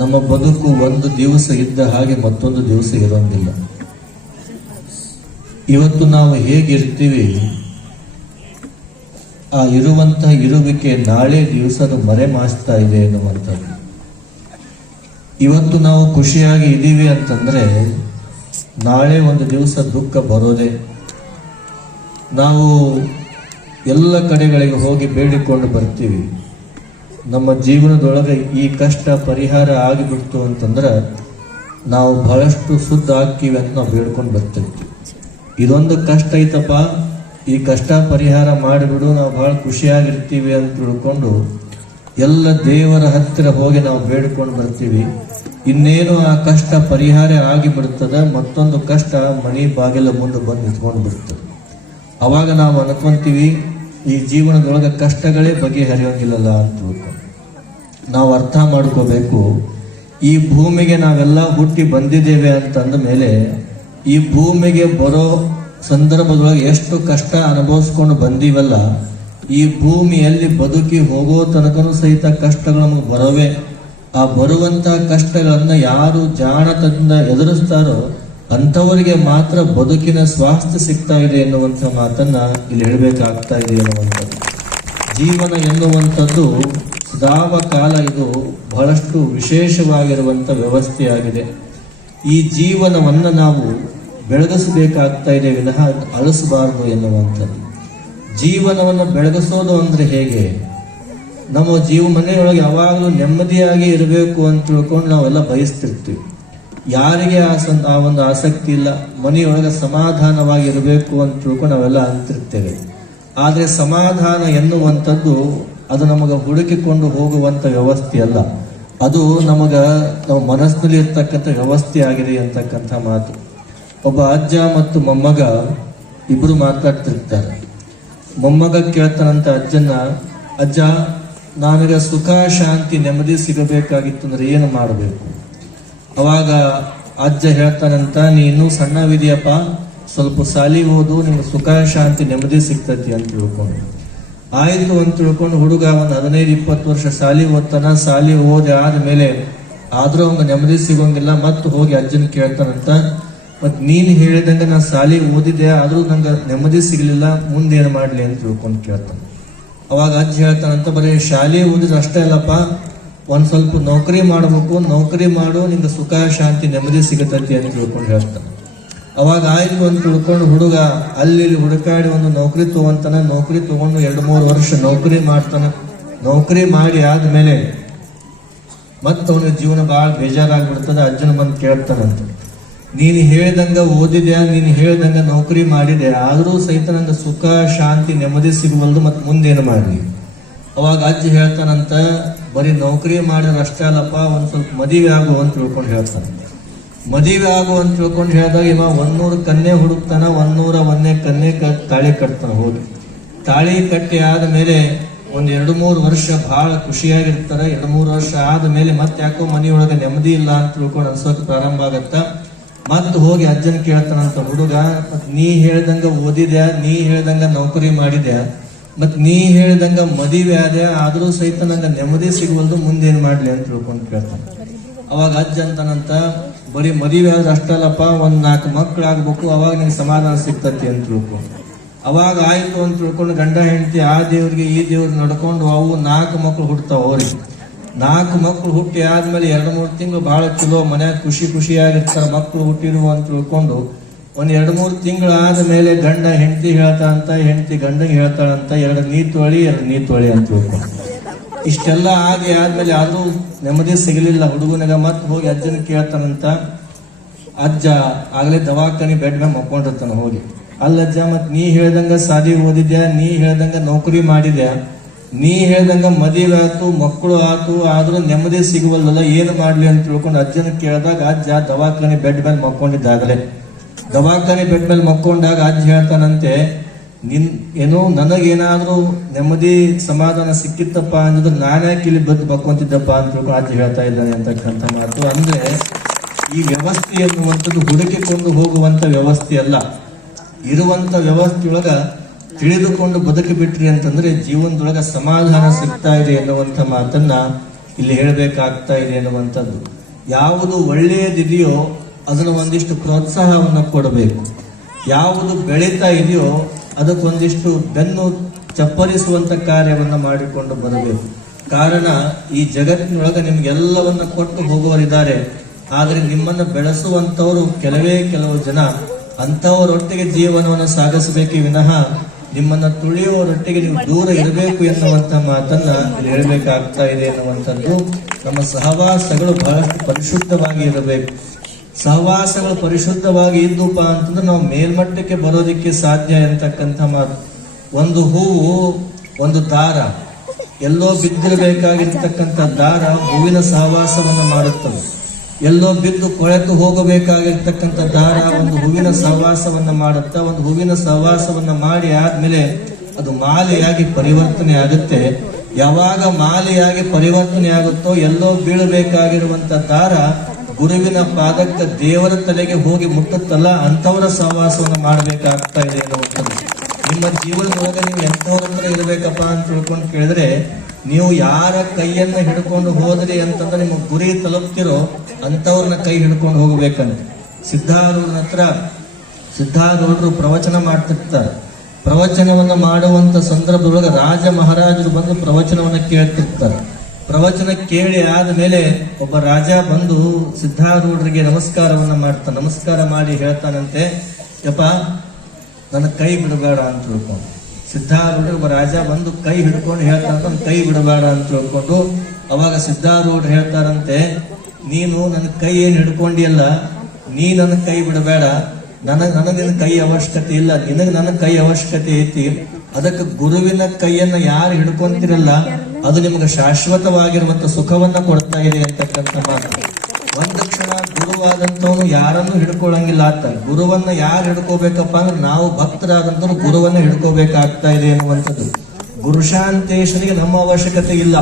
ನಮ್ಮ ಬದುಕು ಒಂದು ದಿವಸ ಇದ್ದ ಹಾಗೆ ಮತ್ತೊಂದು ದಿವಸ ಇರೋಂಗಿಲ್ಲ. ಇವತ್ತು ನಾವು ಹೇಗಿರ್ತೀವಿ, ಆ ಇರುವಂತಹ ಇರುವಿಕೆ ನಾಳೆ ದಿವಸದ ಮರೆಮಾಚ್ತಾ ಇದೆ ಎನ್ನುವಂಥದ್ದು. ಇವತ್ತು ನಾವು ಖುಷಿಯಾಗಿ ಇದ್ದೀವಿ ಅಂತಂದ್ರೆ ನಾಳೆ ಒಂದು ದಿವಸ ದುಃಖ ಬರೋದೆ. ನಾವು ಎಲ್ಲ ಕಡೆಗಳಿಗೆ ಹೋಗಿ ಬೇಡಿಕೊಂಡು ಬರ್ತೀವಿ. ನಮ್ಮ ಜೀವನದೊಳಗೆ ಈ ಕಷ್ಟ ಪರಿಹಾರ ಆಗಿಬಿಡ್ತು ಅಂತಂದ್ರೆ ನಾವು ಬಹಳಷ್ಟು ಶುದ್ಧ ಆಗ್ತೀವಿ ಅಂತ ನಾವು ಬೇಡ್ಕೊಂಡು ಬರ್ತಿರ್ತೀವಿ. ಇದೊಂದು ಕಷ್ಟ ಐತಪ್ಪ, ಈ ಕಷ್ಟ ಪರಿಹಾರ ಮಾಡಿಬಿಡು, ನಾವು ಬಹಳ ಖುಷಿಯಾಗಿರ್ತೀವಿ ಅಂತ ತಿಳ್ಕೊಂಡು ಎಲ್ಲ ದೇವರ ಹತ್ತಿರ ಹೋಗಿ ನಾವು ಬೇಡ್ಕೊಂಡು ಬರ್ತೀವಿ. ಇನ್ನೇನು ಆ ಕಷ್ಟ ಪರಿಹಾರ ಆಗಿಬಿಡ್ತದೆ, ಮತ್ತೊಂದು ಕಷ್ಟ ಮನೆ ಬಾಗಿಲ ಮುಂದೆ ಬಂದು ನಿಂತ್ಕೊಂಡು ಬಿಡ್ತದೆ. ಅವಾಗ ನಾವು ಅನ್ಕೊಂತೀವಿ ಈ ಜೀವನದೊಳಗೆ ಕಷ್ಟಗಳೇ ಬಗೆಹರಿಯೋಂಗಿಲ್ಲಲ್ಲ ಅಂತ ತಿಳ್ಕೊಂಡು. ನಾವು ಅರ್ಥ ಮಾಡ್ಕೋಬೇಕು, ಈ ಭೂಮಿಗೆ ನಾವೆಲ್ಲ ಹುಟ್ಟಿ ಬಂದಿದ್ದೇವೆ ಅಂತಂದ ಮೇಲೆ ಈ ಭೂಮಿಗೆ ಬರೋ ಸಂದರ್ಭದೊಳಗೆ ಎಷ್ಟು ಕಷ್ಟ ಅನುಭವಿಸ್ಕೊಂಡು ಬಂದೀವಲ್ಲ, ಈ ಭೂಮಿಯಲ್ಲಿ ಬದುಕಿ ಹೋಗೋ ತನಕನೂ ಸಹಿತ ಕಷ್ಟಗಳು ನಮಗೆ ಬರೋವೆ. ಆ ಬರುವಂತಹ ಕಷ್ಟಗಳನ್ನ ಯಾರು ಜಾಣತನದಿಂದ ಎದುರಿಸ್ತಾರೋ ಅಂಥವರಿಗೆ ಮಾತ್ರ ಬದುಕಿನ ಸ್ವಾಸ್ಥ್ಯ ಸಿಗ್ತಾ ಇದೆ ಎನ್ನುವಂಥ ಮಾತನ್ನ ಇಲ್ಲಿ ಹೇಳಬೇಕಾಗ್ತಾ ಇದೆ ಎನ್ನುವಂಥದ್ದು. ಜೀವನ ಎನ್ನುವಂಥದ್ದು ಸದಾವ ಕಾಲ ಇದು ಬಹಳಷ್ಟು ವಿಶೇಷವಾಗಿರುವಂಥ ವ್ಯವಸ್ಥೆಯಾಗಿದೆ. ಈ ಜೀವನವನ್ನು ನಾವು ಬೆಳಗಿಸಬೇಕಾಗ್ತಾ ಇದೆ ವಿನಃ ಅಳಿಸಬಾರದು ಎನ್ನುವಂಥದ್ದು. ಜೀವನವನ್ನು ಬೆಳಗಿಸೋದು ಅಂದ್ರೆ ಹೇಗೆ? ನಮ್ಮ ಮನೆಯೊಳಗೆ ಯಾವಾಗಲೂ ನೆಮ್ಮದಿಯಾಗಿ ಇರಬೇಕು ಅಂತ ತಿಳ್ಕೊಂಡು ನಾವೆಲ್ಲ ಬಯಸ್ತಿರ್ತೀವಿ. ಯಾರಿಗೆ ಆ ಒಂದು ಆಸಕ್ತಿ ಇಲ್ಲ, ಮನೆಯೊಳಗೆ ಸಮಾಧಾನವಾಗಿ ಇರಬೇಕು ಅಂತ ತಿಳ್ಕೊಂಡು ನಾವೆಲ್ಲ ಅಂತಿರ್ತೇವೆ. ಆದರೆ ಸಮಾಧಾನ ಎನ್ನುವಂಥದ್ದು ಅದು ನಮಗೆ ಹುಡುಕಿಕೊಂಡು ಹೋಗುವಂಥ ವ್ಯವಸ್ಥೆ ಅಲ್ಲ, ಅದು ನಮ್ಮ ಮನಸ್ಸಿನಲ್ಲಿ ಇರ್ತಕ್ಕಂಥ ವ್ಯವಸ್ಥೆ ಆಗಿದೆ ಅಂತಕ್ಕಂಥ ಮಾತು. ಒಬ್ಬ ಅಜ್ಜ ಮತ್ತು ಮೊಮ್ಮಗ ಇಬ್ರು ಮಾತಾಡ್ತಿರ್ತಾರೆ. ಮೊಮ್ಮಗ ಕೇಳ್ತಾನಂತ ಅಜ್ಜನ, ಅಜ್ಜ ನನಗೆ ಸುಖ ಶಾಂತಿ ನೆಮ್ಮದಿ ಸಿಗಬೇಕಾಗಿತ್ತು ಅಂದ್ರೆ ಏನು ಮಾಡಬೇಕು? ಅವಾಗ ಅಜ್ಜ ಹೇಳ್ತಾನಂತ, ನೀ ಇನ್ನೂ ಸಣ್ಣವಿದೆಯಪ್ಪ, ಸ್ವಲ್ಪ ಸಾಲಿ ಓದು, ನಿಮ್ಗೆ ಸುಖ ಶಾಂತಿ ನೆಮ್ಮದಿ ಸಿಗ್ತತಿ ಅಂತ ತಿಳ್ಕೊಂಡು. ಆಯ್ತು ಅಂತ ತಿಳ್ಕೊಂಡು ಹುಡುಗ ಒಂದು 15-20 ವರ್ಷ ಸಾಲಿ ಓದ್ತಾನ. ಸಾಲಿ ಓದಿ ಆದ್ಮೇಲೆ ಆದ್ರೂ ಅವ್ನಿಗೆ ನೆಮ್ಮದಿ ಸಿಗೋಂಗಿಲ್ಲ. ಮತ್ತು ಹೋಗಿ ಅಜ್ಜನ್ ಕೇಳ್ತಾನಂತ, ಮತ್ ನೀನ್ ಹೇಳಿದಂಗ ನಾ ಸಾಲಿ ಓದಿದೆ ಆದ್ರೂ ನಂಗೆ ನೆಮ್ಮದಿ ಸಿಗ್ಲಿಲ್ಲ, ಮುಂದೇನು ಮಾಡ್ಲಿ ಅಂತ ತಿಳ್ಕೊಂಡು ಕೇಳ್ತಾನೆ. ಅವಾಗ ಅಜ್ಜ ಹೇಳ್ತಾನಂತ, ಬರೀ ಶಾಲೆ ಓದಿದ್ರೆ ಅಷ್ಟೇ ಅಲ್ಲಪ್ಪ, ಒಂದ್ ಸ್ವಲ್ಪ ನೌಕರಿ ಮಾಡ್ಬೇಕು, ನೌಕರಿ ಮಾಡು, ನಿಂಗೆ ಸುಖ ಶಾಂತಿ ನೆಮ್ಮದಿ ಸಿಗತೈತಿ ಅಂತ ತಿಳ್ಕೊಂಡು ಹೇಳ್ತಾನೆ. ಅವಾಗ ಆಯ್ತು ಅಂತ ತಿಳ್ಕೊಂಡು ಹುಡುಗ ಅಲ್ಲಿ ಹುಡುಕಾಡಿ ಒಂದು ನೌಕರಿ ತಗೊಂತಾನೆ. ನೌಕರಿ ತಗೊಂಡು 2-3 ವರ್ಷ ನೌಕರಿ ಮಾಡ್ತಾನೆ. ನೌಕರಿ ಮಾಡಿ ಆದ್ಮೇಲೆ ಮತ್ತ ಅವನಿಗೆ ಜೀವನ ಬಹಳ ಬೇಜಾರಾಗ್ಬಿಡ್ತದೆ. ಅಜ್ಜನ ಬಂದು ಕೇಳ್ತಾನಂತ, ನೀನು ಹೇಳ್ದಂಗ ಓದಿದ್ಯಾ, ನೀನು ಹೇಳ್ದಂಗ ನೌಕರಿ ಮಾಡಿದೆ, ಆದ್ರೂ ಸಹಿತ ನಂಗೆ ಸುಖ ಶಾಂತಿ ನೆಮ್ಮದಿ ಸಿಗುವಲ್ದು, ಮತ್ ಮುಂದೇನು ಮಾಡ್ಲಿ? ಅವಾಗ ಅಜ್ಜ ಹೇಳ್ತಾನಂತ, ಬರೀ ನೌಕರಿ ಮಾಡಿದ್ರೆ ಅಷ್ಟೇ ಅಲ್ಲಪ್ಪ, ಒಂದ್ ಸ್ವಲ್ಪ ಮದುವೆ ಆಗು ಅಂತ ತಿಳ್ಕೊಂಡು ಹೇಳ್ತಾನೆ. ಮದುವೆ ಆಗು ಅಂತ ತಿಳ್ಕೊಂಡು ಹೇಳಿದಾಗ ಇವ 100 ಕನ್ಯೆ ಹುಡುಕ್ತಾನ. 101ನೇ ಕನ್ಯೆ ತಾಳಿ ಕಟ್ತಾನ. ಹೋಗಿ ತಾಳಿ ಕಟ್ಟಿ ಆದ್ಮೇಲೆ ಒಂದ್ 2-3 ವರ್ಷ ಬಹಳ ಖುಷಿಯಾಗಿರ್ತಾರೆ. 2-3 ವರ್ಷ ಆದ್ಮೇಲೆ ಮತ್ತೆ ಯಾಕೋ ಮನೆಯೊಳಗೆ ನೆಮ್ಮದಿ ಇಲ್ಲ ಅಂತ ತಿಳ್ಕೊಂಡು ಅನ್ಸೋಕೆ ಪ್ರಾರಂಭ ಆಗತ್ತ. ಮತ್ತೆ ಹೋಗಿ ಅಜ್ಜನ್ ಕೇಳ್ತಾನಂತ ಹುಡುಗ, ಮತ್ ನೀ ಹೇಳ್ದಂಗ ಓದಿದ್ಯಾ, ನೀ ಹೇಳ್ದಂಗ ನೌಕರಿ ಮಾಡಿದ್ಯಾ, ಮತ್ ನೀ ಹೇಳ್ದಂಗ ಮದುವೆ ಆದ್ಯಾ, ಆದ್ರೂ ಸಹಿತ ನಂಗೆ ನೆಮ್ಮದಿ ಸಿಗುವಲ್ದು, ಮುಂದೇನ್ ಮಾಡ್ಲಿ ಅಂತ ತಿಳ್ಕೊಂಡು ಕೇಳ್ತಾನೆ. ಅವಾಗ ಅಜ್ಜ ಅಂತಾನಂತ, ಬರೀ ಮದುವೆ ಆದ್ರೆ ಅಷ್ಟಲ್ಲಪ್ಪ, ಒಂದ್ 4 ಮಕ್ಳಾಗ್ಬೇಕು, ಅವಾಗ ನಿಂಗೆ ಸಮಾಧಾನ ಸಿಗ್ತತಿ ಅಂತ ತಿಳ್ಕೊಂಡು. ಅವಾಗ ಆಯ್ತು ಅಂತ ತಿಳ್ಕೊಂಡು ಗಂಡ ಹೆಂಡತಿ ಆ ದೇವ್ರಿಗೆ ಈ ದೇವ್ರಿಗೆ ನಡ್ಕೊಂಡು ಅವು 4 ಮಕ್ಳು ಹುಡ್ತಾವ. ಅವ್ರಿಗೆ 4 ಮಕ್ಳು ಹುಟ್ಟಿ ಆದ್ಮೇಲೆ 2-3 ತಿಂಗಳು ಬಹಳ ಚಲೋ ಮನ್ಯಾಗ ಖುಷಿಯಾಗಿರ್ತಾರ. ಮಕ್ಳು ಹುಟ್ಟಿರುವ ಅಂತ ತಿಳ್ಕೊಂಡು ಒಂದ್ 2-3 ತಿಂಗಳು ಆದ್ಮೇಲೆ ಗಂಡ ಹೆಂಡತಿ ಹೇಳ್ತಾಳಂತ, ಹೆಂಡತಿ ಗಂಡಗೆ ಹೇಳ್ತಾಳಂತ, 2 ನೀ ತೊಳಿ 2 ನೀ ತೊಳಿ ಅಂತ ತಿಳ್ಕೊಂಡು. ಇಷ್ಟೆಲ್ಲ ಆದ್ಮೇಲೆ ಆದ್ರೂ ನೆಮ್ಮದಿ ಸಿಗಲಿಲ್ಲ ಹುಡುಗನಿಗ. ಮತ್ ಹೋಗಿ ಅಜ್ಜನ ಕೇಳ್ತಾನಂತ. ಅಜ್ಜ ಆಗ್ಲೇ ದವಾಖಾನಿ ಬೆಡ್ ಮೇಲೆ ಮಕ್ಕೊಂಡಿರ್ತಾನ. ಹೋಗಿ, ಅಲ್ಲಜ್ಜ, ಮತ್ ನೀ ಹೇಳ್ದಂಗ ಸಾಲಿ ಓದಿದ್ಯಾ, ನೀ ಹೇಳ್ದಂಗ ನೌಕರಿ ಮಾಡಿದ್ಯಾ, ನೀ ಹೇಳ್ದಂಗ ಮದುವೆ ಆತು, ಮಕ್ಕಳು ಆತು, ಆದ್ರೂ ನೆಮ್ಮದಿ ಸಿಗುವಲ್ಲ, ಏನು ಮಾಡ್ಲಿ ಅಂತ ತಿಳ್ಕೊಂಡು ಅಜ್ಜನ ಕೇಳಿದಾಗ ಅಜ್ಜ ದವಾಖಾನೆ ಬೆಡ್ ಮೇಲೆ ಮಕ್ಕೊಂಡಿದ್ದಾಗಲೇ. ದವಾಖಾನೆ ಬೆಡ್ ಮೇಲೆ ಮಕ್ಕೊಂಡಾಗ ಅಜ್ಜ ಹೇಳ್ತಾನಂತೆ, ಏನೋ ನನಗೇನಾದ್ರೂ ನೆಮ್ಮದಿ ಸಮಾಧಾನ ಸಿಕ್ಕಿತ್ತಪ್ಪ ಅನ್ನೋದು ನಾನ್ಯಾಕೆ ಇಲ್ಲಿ ಬದ್ದು ಬಕ್ಕೊಂತಿದ್ದಪ್ಪ ಅಂತ ತಿಳ್ಕೊಂಡು ಅಜ್ಜ ಹೇಳ್ತಾ ಇದ್ದಾನೆ ಅಂತಕ್ಕಂಥ ಮಾತು. ಅಂದ್ರೆ ಈ ವ್ಯವಸ್ಥೆ ಎನ್ನುವಂಥದ್ದು ಹುಡುಕಿಕೊಂಡು ಹೋಗುವಂತ ವ್ಯವಸ್ಥೆ ಅಲ್ಲ, ಇರುವಂತ ವ್ಯವಸ್ಥೆಯೊಳಗ ತಿಳಿದುಕೊಂಡು ಬದುಕಿ ಬಿಟ್ರಿ ಅಂತಂದ್ರೆ ಜೀವನದೊಳಗ ಸಮಾಧಾನ ಸಿಗ್ತಾ ಇದೆ ಎನ್ನುವಂತ ಮಾತನ್ನ ಇಲ್ಲಿ ಹೇಳಬೇಕಾಗ್ತಾ ಇದೆ ಅನ್ನುವಂಥದ್ದು. ಯಾವುದು ಒಳ್ಳೆಯದಿದೆಯೋ ಅದನ್ನು ಒಂದಿಷ್ಟು ಪ್ರೋತ್ಸಾಹವನ್ನು ಕೊಡಬೇಕು. ಯಾವುದು ಬೆಳೀತಾ ಇದೆಯೋ ಅದಕ್ಕೊಂದಿಷ್ಟು ಬೆನ್ನು ಚಪ್ಪರಿಸುವಂತ ಕಾರ್ಯವನ್ನು ಮಾಡಿಕೊಂಡು ಬರಬೇಕು. ಕಾರಣ ಈ ಜಗತ್ತಿನೊಳಗೆ ನಿಮ್ಗೆಲ್ಲವನ್ನ ಕೊಟ್ಟು ಹೋಗುವರಿದ್ದಾರೆ, ಆದರೆ ನಿಮ್ಮನ್ನು ಬೆಳೆಸುವಂತವರು ಕೆಲವು ಜನ. ಅಂಥವರೊಟ್ಟಿಗೆ ಜೀವನವನ್ನು ಸಾಗಿಸಬೇಕೇ ವಿನಃ ನಿಮ್ಮನ್ನ ತುಳಿಯುವವರೊಟ್ಟಿಗೆ ನೀವು ದೂರ ಇರಬೇಕು ಎನ್ನುವಂತ ಮಾತನ್ನ ಇಲ್ಲಿ ಹೇಳಬೇಕಾಗ್ತಾ ಇದೆ ಎನ್ನುವಂಥದ್ದು. ನಮ್ಮ ಸಹವಾಸಗಳು ಬಹಳಷ್ಟು ಪರಿಶುದ್ಧವಾಗಿ ಇರಬೇಕು. ಸಹವಾಸಗಳು ಪರಿಶುದ್ಧವಾಗಿ ಇದ್ದುಪ್ಪ ಅಂತಂದ್ರೆ ನಾವು ಮೇಲ್ಮಟ್ಟಕ್ಕೆ ಬರೋದಿಕ್ಕೆ ಸಾಧ್ಯ ಎಂತಕ್ಕಂಥ ಮಾತು. ಒಂದು ಹೂವು, ಒಂದು ದಾರ, ಎಲ್ಲೋ ಬಿದ್ದಿರಬೇಕಾಗಿರ್ತಕ್ಕಂಥ ದಾರ ಹೂವಿನ ಸಹವಾಸವನ್ನು ಮಾಡುತ್ತದೆ. ಎಲ್ಲೋ ಬಿದ್ದು ಕೊಳೆತು ಹೋಗಬೇಕಾಗಿರ್ತಕ್ಕಂಥ ದಾರ ಒಂದು ಹೂವಿನ ಸಹವಾಸವನ್ನ ಮಾಡುತ್ತಾ, ಒಂದು ಹೂವಿನ ಸಹವಾಸವನ್ನ ಮಾಡಿ ಆದ್ಮೇಲೆ ಅದು ಮಾಲೆಯಾಗಿ ಪರಿವರ್ತನೆ ಆಗುತ್ತೆ. ಯಾವಾಗ ಮಾಲೆಯಾಗಿ ಪರಿವರ್ತನೆ ಆಗುತ್ತೋ ಎಲ್ಲೋ ಬೀಳಬೇಕಾಗಿರುವಂತ ದಾರ ಗುರುವಿನ ಪಾದಕ್ಕೆ, ದೇವರ ತಲೆಗೆ ಹೋಗಿ ಮುಟ್ಟುತ್ತಲ್ಲ, ಅಂಥವರ ಸಹವಾಸವನ್ನು ಮಾಡಬೇಕಾಗ್ತಾ ಇದೆ ಅನ್ನುವಂಥದ್ದು. ನಿಮ್ಮ ಜೀವನದೊಳಗೆ ನೀವು ಎಂಥವ್ರ ಹತ್ರ ಇರಬೇಕಪ್ಪ ಅಂತ ತಿಳ್ಕೊಂಡು ಕೇಳಿದ್ರೆ, ನೀವು ಯಾರ ಕೈಯನ್ನ ಹಿಡ್ಕೊಂಡು ಹೋದ್ರಿ ಅಂತಂದ್ರೆ ನಿಮ್ಮ ಗುರಿ ತಲುಪ್ತಿರೋ ಅಂಥವ್ರನ್ನ ಕೈ ಹಿಡ್ಕೊಂಡು ಹೋಗ್ಬೇಕಂತ. ಸಿದ್ಧಾರೂಢರು ಪ್ರವಚನ ಮಾಡ್ತಿರ್ತಾರೆ. ಪ್ರವಚನವನ್ನ ಮಾಡುವಂತ ಸಂದರ್ಭದೊಳಗೆ ರಾಜ ಮಹಾರಾಜರು ಬಂದು ಪ್ರವಚನವನ್ನ ಕೇಳ್ತಿರ್ತಾರೆ. ಪ್ರವಚನ ಕೇಳಿ ಆದ್ಮೇಲೆ ಒಬ್ಬ ರಾಜ ಬಂದು ಸಿದ್ಧಾರೂಢರಿಗೆ ನಮಸ್ಕಾರವನ್ನ ಮಾಡ್ತಾನೆ. ನಮಸ್ಕಾರ ಮಾಡಿ ಹೇಳ್ತಾನಂತೆ, ಯಪ್ಪ ನನ್ನ ಕೈ ಬಿಡಬೇಡ ಅಂತ ತಿಳ್ಕೊಂಡು. ಸಿದ್ಧಾರೂಢರು ಒಬ್ಬ ರಾಜ ಬಂದು ಕೈ ಹಿಡ್ಕೊಂಡು ಹೇಳ್ತಾನ, ಕೈ ಬಿಡಬೇಡ ಅಂತ ತಿಳ್ಕೊಂಡು. ಅವಾಗ ಸಿದ್ಧಾರೂಢರು ಹೇಳ್ತಾರಂತೆ, ನೀನು ನನ್ನ ಕೈ ಏನ್ ಹಿಡ್ಕೊಂಡಿಯಲ್ಲ, ನೀ ನನ್ನ ಕೈ ಬಿಡಬೇಡ, ನನಗ್ ನಿನ್ನ ಕೈ ಅವಶ್ಯಕತೆ ಇಲ್ಲ, ನಿನಗ್ ನನ್ನ ಕೈ ಅವಶ್ಯಕತೆ ಐತಿ. ಅದಕ್ಕೆ ಗುರುವಿನ ಕೈಯನ್ನ ಯಾರು ಹಿಡ್ಕೊಂತಿರಲ್ಲ ಅದು ನಿಮ್ಗೆ ಶಾಶ್ವತವಾಗಿರುವಂತ ಸುಖವನ್ನ ಕೊಡ್ತಾ ಇದೆ ಅಂತಕ್ಕಂಥ ಮಾತು. ಒಂದು ಕ್ಷಣ ಗುರುವಾದಂತವನು ಯಾರನ್ನು ಹಿಡ್ಕೊಳ್ಳಂಗಿಲ್ಲ ಆತ. ಗುರುವನ್ನ ಯಾರು ಹಿಡ್ಕೋಬೇಕಪ್ಪ ಅಂದ್ರೆ ನಾವು ಭಕ್ತರಾದಂತವ್ರು ಗುರುವನ್ನ ಹಿಡ್ಕೋಬೇಕಾಗ್ತಾ ಇದೆ ಅನ್ನುವಂಥದ್ದು. ಗುರುಶಾಂತೇಶನಿಗೆ ನಮ್ಮ ಅವಶ್ಯಕತೆ ಇಲ್ಲ,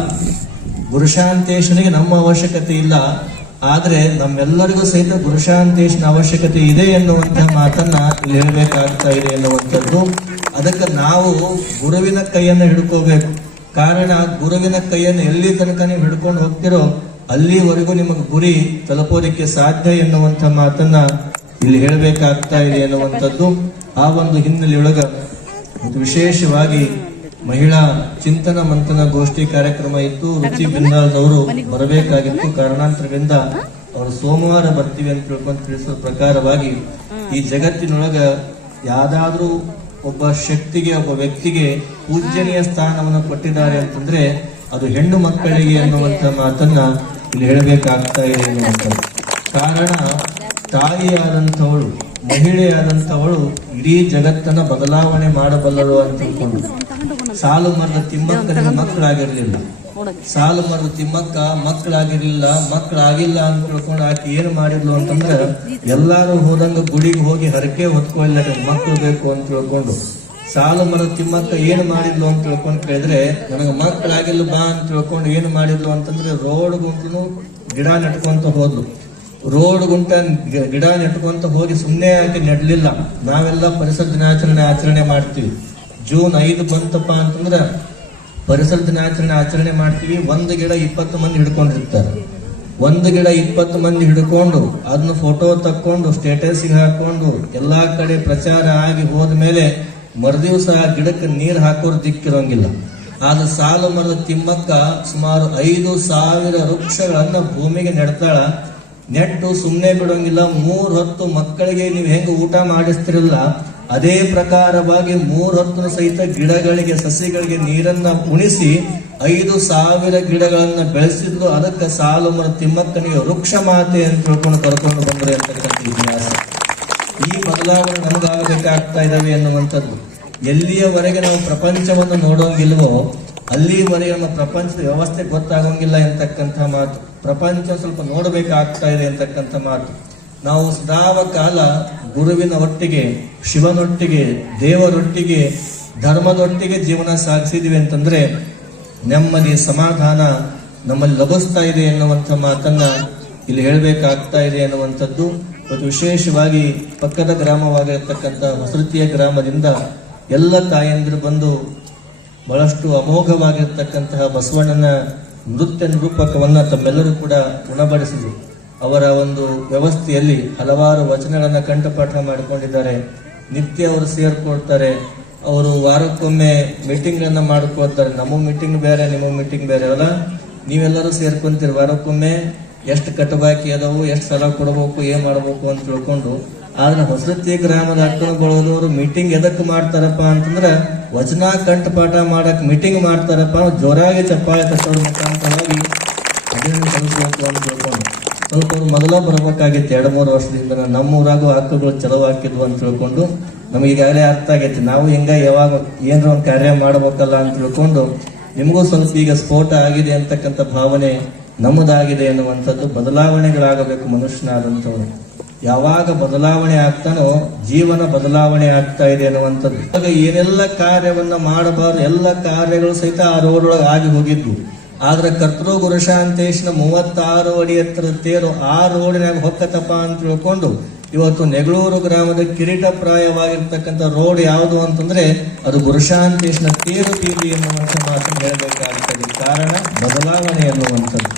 ಗುರುಶಾಂತೇಶನಿಗೆ ನಮ್ಮ ಅವಶ್ಯಕತೆ ಇಲ್ಲ. ಆದ್ರೆ ನಮ್ಮೆಲ್ಲರಿಗೂ ಸಹಿತ ಗುರುಶಾಂತೇಶನ ಅವಶ್ಯಕತೆ ಇದೆ ಎನ್ನುವಂತಹ ಮಾತನ್ನ ಇಲ್ಲಿ ಹೇಳಬೇಕಾಗ್ತಾ ಇದೆ ಎನ್ನುವಂಥದ್ದು. ಅದಕ್ಕೆ ನಾವು ಗುರುವಿನ ಕೈಯನ್ನು ಹಿಡ್ಕೋಬೇಕು. ಕಾರಣ ಗುರುವಿನ ಕೈಯನ್ನು ಎಲ್ಲಿ ತನಕ ನೀವು ಹಿಡ್ಕೊಂಡು ಹೋಗ್ತಿರೋ ಅಲ್ಲಿವರೆಗೂ ನಿಮಗೆ ಗುರಿ ತಲುಪೋದಿಕ್ಕೆ ಸಾಧ್ಯ ಎನ್ನುವಂಥ ಮಾತನ್ನ ಇಲ್ಲಿ ಹೇಳಬೇಕಾಗ್ತಾ ಇದೆ ಎನ್ನುವಂಥದ್ದು. ಆ ಒಂದು ಹಿನ್ನೆಲೆಯೊಳಗ ವಿಶೇಷವಾಗಿ ಮಹಿಳಾ ಚಿಂತನ ಮಂಥನ ಗೋಷ್ಠಿ ಕಾರ್ಯಕ್ರಮ ಇತ್ತು. ರುಚಿ ಬಿಂದಾಲ್ದವರು ಬರಬೇಕಾಗಿತ್ತು, ಕಾರಣಾಂತರದಿಂದ ಅವರು ಸೋಮವಾರ ಬರ್ತೀವಿ ಅಂತ ತಿಳ್ಕೊಂಡು ತಿಳಿಸೋ ಪ್ರಕಾರವಾಗಿ ಈ ಜಗತ್ತಿನೊಳಗ ಯಾವ್ದಾದ್ರೂ ಒಬ್ಬ ಶಕ್ತಿಗೆ, ಒಬ್ಬ ವ್ಯಕ್ತಿಗೆ ಪೂಜ್ಯನೀಯ ಸ್ಥಾನವನ್ನು ಕೊಟ್ಟಿದ್ದಾರೆ ಅಂತಂದ್ರೆ ಅದು ಹೆಣ್ಣು ಮಕ್ಕಳಿಗೆ ಅನ್ನುವಂಥ ಮಾತನ್ನ ಇಲ್ಲಿ ಹೇಳಬೇಕಾಗ್ತಾ ಇದೆ ಎನ್ನುವಂಥದ್ದು. ಕಾರಣ ತಾಯಿಯಾದಂಥವಳು, ಮಹಿಳೆಯಾದಂಥವಳು ಇಡೀ ಜಗತ್ತನ್ನ ಬದಲಾವಣೆ ಮಾಡಬಲ್ಲಳು ಅಂತ ತಿಳ್ಕೊಂಡು. ಸಾಲು ಮರದ ತಿಮ್ಮಕ್ಕನಿಗೆ ಮಕ್ಕಳಾಗಿರ್ಲಿಲ್ಲ, ಸಾಲು ಮರದ ತಿಮ್ಮಕ್ಕ ಮಕ್ಕಳಾಗಿಲ್ಲ ಅಂತ ತಿಳ್ಕೊಂಡು ಆಕೆ ಏನ್ ಮಾಡಿದ್ಲು ಅಂತಂದ್ರೆ ಎಲ್ಲಾರು ಹೋದಂಗ ಗುಡಿಗೆ ಹೋಗಿ ಹರಕೆ ಹೊತ್ಕೊಳ್ಳ ಮಕ್ಕಳು ಬೇಕು ಅಂತ ತಿಳ್ಕೊಂಡು. ಸಾಲು ಮರದ ತಿಮ್ಮಕ್ಕ ಏನ್ ಮಾಡಿದ್ಲು ಅಂತ ತಿಳ್ಕೊಂಡು ಕೇಳಿದ್ರೆ ನನಗೆ ಮಕ್ಕಳಾಗಿಲ್ಲ ಬಾ ಅಂತ ತಿಳ್ಕೊಂಡು ಏನ್ ಮಾಡಿದ್ಲು ಅಂತಂದ್ರೆ ರೋಡ್ ಗುಂಟು ಗಿಡ ನೆಟ್ಕೊಂತ ಹೋದ್ಲು. ರೋಡ್ ಗುಂಟ ಗಿಡ ನೆಟ್ಕೊಂತ ಹೋಗಿ ಸುಮ್ಮನೆ ಆಕೆ ನೆಡ್ಲಿಲ್ಲ. ನಾವೆಲ್ಲ ಪರಿಸರ ದಿನಾಚರಣೆ ಆಚರಣೆ ಮಾಡ್ತೀವಿ. ಜೂನ್ 5 ಬಂತಪ್ಪ ಅಂತಂದ್ರ ಪರಿಸರ ದಿನಾಚರಣೆ ಆಚರಣೆ ಮಾಡ್ತೀವಿ. ಒಂದು ಗಿಡ 20 ಮಂದಿ ಹಿಡ್ಕೊಂಡಿರ್ತಾರೆ. ಒಂದು ಗಿಡ 20 ಮಂದಿ ಹಿಡ್ಕೊಂಡು ಅದನ್ನ ಫೋಟೋ ತಕ್ಕೊಂಡು ಸ್ಟೇಟಸ್ಗೆ ಹಾಕೊಂಡು ಎಲ್ಲಾ ಕಡೆ ಪ್ರಚಾರ ಆಗಿ ಹೋದ್ಮೇಲೆ ಮರುದಿವಸ ಗಿಡಕ್ಕೆ ನೀರು ಹಾಕೋರ್ ದಿಕ್ಕಿರೋಂಗಿಲ್ಲ. ಆದ ಸಾಲು ಮರದ ತಿಮ್ಮಕ್ಕ ಸುಮಾರು 5,000 ವೃಕ್ಷಗಳನ್ನ ಭೂಮಿಗೆ ನೆಡ್ತಾಳ. ನೆಟ್ಟು ಸುಮ್ಮನೆ ಬಿಡೋಂಗಿಲ್ಲ. 3 ಹೊತ್ತು ಮಕ್ಕಳಿಗೆ ನೀವು ಹೆಂಗ ಊಟ ಮಾಡಿಸ್ತಿರಲ್ಲ ಅದೇ ಪ್ರಕಾರವಾಗಿ 3 ಹೊತ್ತು ಸಹಿತ ಗಿಡಗಳಿಗೆ, ಸಸಿಗಳಿಗೆ ನೀರನ್ನ ಉಣಿಸಿ 5,000 ಗಿಡಗಳನ್ನ ಬೆಳೆಸಿದ್ಲು. ಅದಕ್ಕೆ ಸಾಲು ಮರದ ತಿಮ್ಮಕ್ಕನಿಗೆ ವೃಕ್ಷ ಮಾತೆ ಅಂತ ತಿಳ್ಕೊಂಡು ಕರ್ಕೊಂಡು ಬಂದ್ರೆ ಅಂತಕ್ಕಂಥ ಇತಿಹಾಸ. ಈ ಬದಲಾವಣೆ ನಮಗಾಗಬೇಕಾಗ್ತಾ ಇದಾವೆ ಅನ್ನುವಂಥದ್ದು. ಎಲ್ಲಿಯವರೆಗೆ ನಾವು ಪ್ರಪಂಚವನ್ನು ನೋಡೋಂಗಿಲ್ವೋ ಅಲ್ಲಿವರೆಗೆ ನಮ್ಮ ಪ್ರಪಂಚದ ವ್ಯವಸ್ಥೆ ಗೊತ್ತಾಗೋಂಗಿಲ್ಲ ಎಂತಕ್ಕಂಥ ಮಾತು. ಪ್ರಪಂಚ ಸ್ವಲ್ಪ ನೋಡಬೇಕಾಗ್ತಾ ಇದೆ ಅಂತಕ್ಕಂಥ ಮಾತು. ನಾವು ಸದಾವ ಕಾಲ ಗುರುವಿನ ಒಟ್ಟಿಗೆ, ಶಿವನೊಟ್ಟಿಗೆ, ದೇವರೊಟ್ಟಿಗೆ, ಧರ್ಮದೊಟ್ಟಿಗೆ ಜೀವನ ಸಾಗಿಸಿದ್ವಿ ಅಂತಂದ್ರೆ ನೆಮ್ಮದಿ, ಸಮಾಧಾನ ನಮ್ಮಲ್ಲಿ ಲಭಿಸ್ತಾ ಇದೆ ಎನ್ನುವಂಥ ಮಾತನ್ನ ಇಲ್ಲಿ ಹೇಳಬೇಕಾಗ್ತಾ ಇದೆ ಅನ್ನುವಂಥದ್ದು. ಮತ್ತು ವಿಶೇಷವಾಗಿ ಪಕ್ಕದ ಗ್ರಾಮವಾಗಿರತಕ್ಕಂಥ ಹೊಸೃತಿಯ ಗ್ರಾಮದಿಂದ ಎಲ್ಲ ತಾಯಂದಿರು ಬಂದು ಬಹಳಷ್ಟು ಅಮೋಘವಾಗಿರ್ತಕ್ಕಂತಹ ಬಸವಣ್ಣನ ನೃತ್ಯ ನಿರೂಪಕವನ್ನ ತಮ್ಮೆಲ್ಲರೂ ಕೂಡ ಉಣಬಡಿಸಿದ್ರು. ಅವರ ಒಂದು ವ್ಯವಸ್ಥೆಯಲ್ಲಿ ಹಲವಾರು ವಚನಗಳನ್ನ ಕಂಠಪಾಠ ಮಾಡಿಕೊಂಡಿದ್ದಾರೆ. ನಿತ್ಯ ಅವರು ಸೇರ್ಕೊಳ್ತಾರೆ. ಅವರು ವಾರಕ್ಕೊಮ್ಮೆ ಮೀಟಿಂಗ್ ಅನ್ನ ಮಾಡ್ಕೊಳ್ತಾರೆ. ನಮ್ಮ ಮೀಟಿಂಗ್ ಬೇರೆ, ನಿಮ್ಮ ಮೀಟಿಂಗ್ ಬೇರೆ ಅಲ್ಲ. ನೀವೆಲ್ಲರೂ ಸೇರ್ಕೊಂತೀರಿ ವಾರಕ್ಕೊಮ್ಮೆ. ಎಷ್ಟು ಕಟ್ಟಬಾಕಿ ಅದಾವು, ಎಷ್ಟು ಸಲ ಕೊಡಬೇಕು, ಏನ್ ಮಾಡ್ಬೇಕು ಅಂತ ತಿಳ್ಕೊಂಡು. ಆದ್ರೆ ಹೊಸತಿ ಗ್ರಾಮದ ಅಕ್ಕನ ಬಳಗದವರು ಮೀಟಿಂಗ್ ಎದಕ್ಕೆ ಮಾಡ್ತಾರಪ್ಪ ಅಂತಂದ್ರೆ ವಚನ ಕಂಠಪಾಠ ಮಾಡಕ್ ಮೀಟಿಂಗ್ ಮಾಡ್ತಾರಪ್ಪ. ಜೋರಾಗಿ ಚಪ್ಪಾಳೆ ತಟ್ಟೋರ ಮುಖಾಂತರವಾಗಿ ಅದನ್ನು ಕಲಿಸ್ಬೇಕು ಅಂತ ತಿಳ್ಕೊಂಡು ಸ್ವಲ್ಪ ಅವ್ರು ಮೊದಲ ಬರ್ಬೇಕಾಗಿತ್ತು. 2-3 ವರ್ಷದಿಂದ ನಮ್ಮೂರಾಗೂ ಹಕ್ಕುಗಳು ಚಲೋ ಹಾಕಿದ್ವು ಅಂತ ತಿಳ್ಕೊಂಡು ನಮಗೆ ಈಗಾಗಲೇ ಅರ್ಥ ಆಗೈತಿ. ನಾವು ಹಿಂಗ ಯಾವಾಗ ಏನಾರ ಒಂದು ಕಾರ್ಯ ಮಾಡ್ಬೇಕಲ್ಲ ಅಂತ ತಿಳ್ಕೊಂಡು ನಿಮಗೂ ಸ್ವಲ್ಪ ಈಗ ಸ್ಫೋಟ ಆಗಿದೆ ಅಂತಕ್ಕಂಥ ಭಾವನೆ ನಮ್ಮದಾಗಿದೆ ಎನ್ನುವಂಥದ್ದು. ಬದಲಾವಣೆಗಳಾಗಬೇಕು ಮನುಷ್ಯನಾದಂಥವ್ರು. ಯಾವಾಗ ಬದಲಾವಣೆ ಆಗ್ತಾನೋ ಜೀವನ ಬದಲಾವಣೆ ಆಗ್ತಾ ಇದೆ ಅನ್ನುವಂಥದ್ದು. ಇವಾಗ ಏನೆಲ್ಲ ಕಾರ್ಯವನ್ನ ಮಾಡಬಾರ್ದು ಎಲ್ಲ ಕಾರ್ಯಗಳು ಸಹಿತ ಆ ರೋಡ್ ಒಳಗೆ ಆಗಿ ಹೋಗಿದ್ವು. ಆದ್ರೆ ಕರ್ತೃ ಗುರುಶಾಂತೇಶನ 36 ಅಡಿ ಎತ್ತರದ ತೇರು ಆ ರೋಡಿನಾಗ ಹೊಕ್ಕತಪ್ಪ ಅಂತ ತಿಳ್ಕೊಂಡು ಇವತ್ತು ನೆಗಳೂರು ಗ್ರಾಮದ ಕಿರೀಟಪ್ರಾಯವಾಗಿರ್ತಕ್ಕಂಥ ರೋಡ್ ಯಾವುದು ಅಂತಂದ್ರೆ ಅದು ಗುರುಶಾಂತೇಶನ ತೇರು ಬೀದಿ ಎನ್ನುವಂಥ ಮಾತನ್ನು ಹೇಳಬೇಕಾಗುತ್ತದೆ. ಕಾರಣ ಬದಲಾವಣೆ ಎನ್ನುವಂಥದ್ದು.